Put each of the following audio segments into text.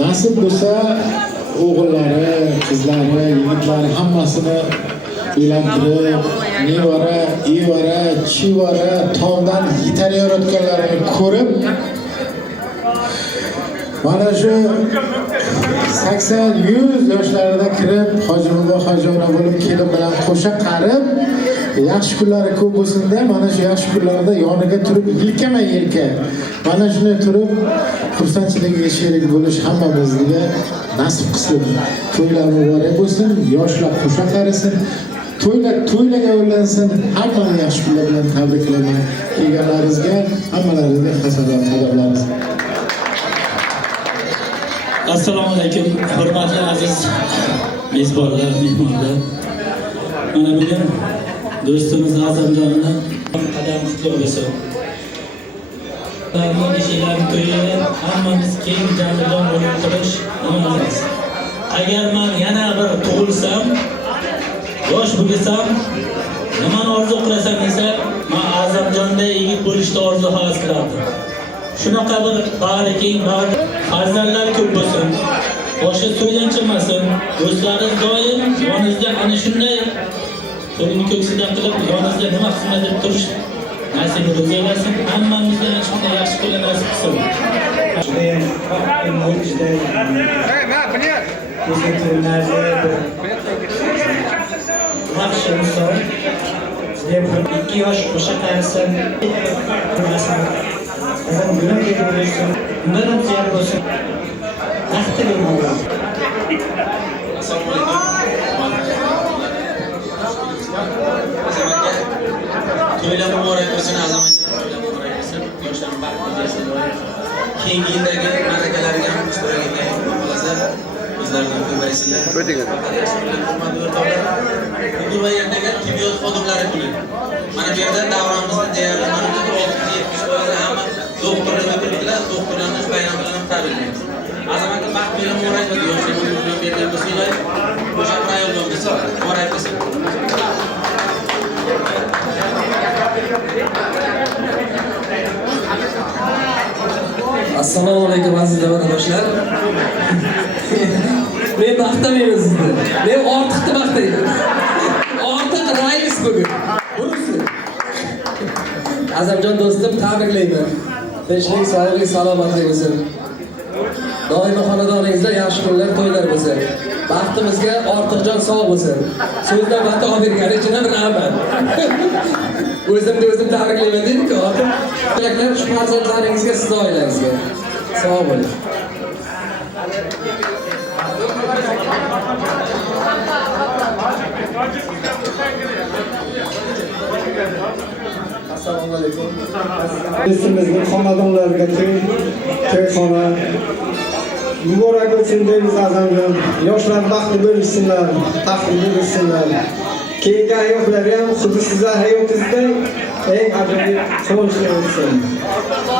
nasib bo'lsa o'g'illari, qizlari, yigitlari hammasini uylantirib, nevara, evara, chivara tomdan yetarayotganlarini ko'rib, mana shu 80-100 yoshlarida kirib, hoji bobo, hoji ona bo'lib kelin bilan qo'sha qarib, yaxshi kunlari ko'p bo'lsin-da, mana shu yaxshi kunlarda yoniga turib yelkama-yelka, mana shunday turib xursandchiligiga sherik bo'lish hammamizga nasib qilsin. To'ylar muborak bo'lsin, yoshlar qo'sha qarisin, to'ylarga o'ylansin. Hammani yaxshi kunlar bilan tabriklayman. Kelganlaringizga, hammalaringizga hasanat qadrlaymiz. Assalomu alaykum, hurmatli aziz mezbonlar, mehmonlar. Mana bugun do'stimiz Azamjonni qadam qutlug' bo'lsin. Ularning ishlarini to'yib, hammamiz keng janjal bo'lib turish amalimiz. Agar men yana bir tug'ilsam, yosh bo'lsam, nimani orzu qilasan desa, men Azamjonday yigit bo'lishni orzu havas qilardim. Shunaqa bir bag'ri keng, farzandlar ko'p bo'lsin, boshi so'ydan chiqmasin, do'stlaringiz doim yoningizda ana shunday qo'lini ko'ksidan qilib yoningizda nima xizmat deb turish nasibini eylesin. Hammamizga shunday yaxshi kunlar nasib qilsin. Yaxshi inson, sizga 2 yosh qo'sha qarisin. Adam gülen geçiyorsun, bundan hem ziyade olsun. Nakti bir mağdur. To'ylar muborak bo'lsin, azamatga to'ylar muborak bo'lsin. Yoshlarning baxti bo'lsin. Keyingi yildagi ma'rakalarga ham ishtirok etgan bo'lsa, o'zlaridan ko'paysinlar. Hurmatli o'rtoqlar, bugun va ertaga tibbiyot xodimlari kuni. Mana bu yerda davronimizni deyarli mana 60-70% hamma doktorlar o'tiribdilar, doktorlarni bayram bilan tabriklaymiz. Azamatga baxt bilan muborak bo'lsin. Yoshlarga bilan bergan bo'lsanglar, o'sha ayollarimiz muborak bo'lsin. Assalomu alaykum aziz vatandoshlar. Men maqtamayman sizni. Men ortiqni maqtayman. Ortiq rais bugun. Bunisi. Azamjon do'stim, tabriklayman. Tinchlik, sog'lik, salomatlik bo'lsin. Doimo xonadoningizda yaxshi kunlar, to'ylar bo'lsin. Baxtimizga Ortiqjon sog' bo'lsin. So'zdan vaqt bergani uchun ham rahmat. O'zim tabriklayman deydi-ku, Ortiq. Tilaklar shu farzandlaringizga, siz oilangizga. Sog' bo'ling. Assalomu alaykum. Bizimizning xonadonlariga to'yxona muborak bo'lsin deymiz Azamjon. Yoshlar baxtli bo'lsinlar, taqdirli bo'lsinlar. Keyingi hayotlari ham xuddi sizlar hayotingizda eng ajoyib quvonchli bo'lsin.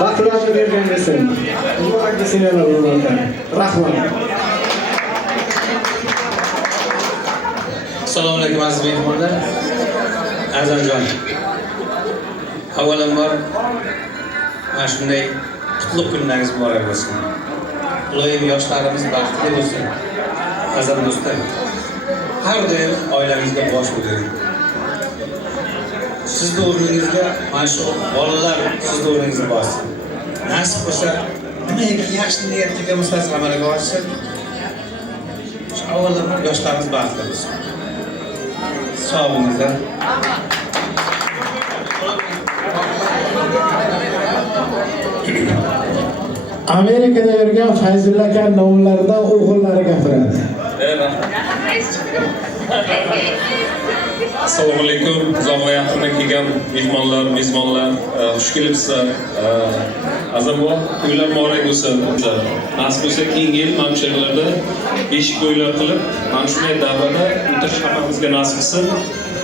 Baxtlarni bergan bo'lsin. Muborak bo'lsin yana ularga. Rahmat. Assalomu alaykum aziz mehmonlar. Azamjon. Avvalambor mana shunday qutlug' kunlaringiz muborak bo'lsin. Iloyim yoshlarimiz baxtli bo'lsin. Aziz do'stlar, har doim oilangizga bosh bo'ling. Sizning o'rningizga mana shu bolalar sizning o'rningizga bosin. Nasib bo'lsa, nimaiki yaxshi niyat qilgan bo'lsangiz amalga oshsin. Avvalambor yoshlarimiz baxtli bo'lsin. Sog' bo'linglar. Amerikada yurgan Fayzulla aka nomlaridan o'g'illari gapiradi. Assalomu alaykum. Uzoq va yaqindan kelgan mehmonlar, mezbonlar, xush kelibsizlar. Azambo, to'ylar muborak bo'lsin. Nasib bo'lsa keyingi yil mana shu yerlarda beshik to'ylar qilib, mana shunday davrada o'tirish hammamizga nasib qilsin.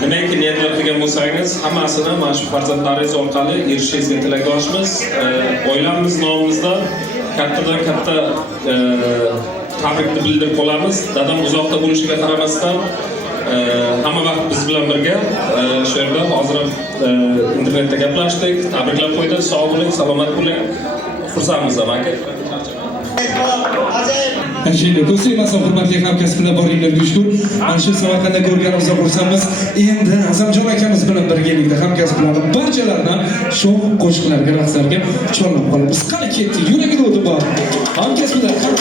Nimaiki niyatlar qilgan bo'lsangiz, hammasini mana shu farzandlaringiz orqali erishishingizga tilakdoshmiz. Oilamiz nomimizdan kattadan katta tabrikni bildirib qolamiz. Dadam uzoqda bo'lishiga qaramasdan hamma vaqt biz bilan birga shu yerda hozir internetda gaplashdik, tabriklab qo'ydik. Sog' bo'ling, salomat bo'ling. Xursandmiz aka. Shunday ko'rsaymasa hurmatli hamkasblar boringlarga shukur. Mana shu Samarqandda ko'rganimizda xursandmiz. Endi Azamjon akamiz bilan birgalikda hamkasblarning barchalaridan shu qo'shiqlarga, raqslarga chorlab qolamiz. Qani ketdik, yuragida o'tib bor. Hamkasblar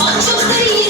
ochiqdir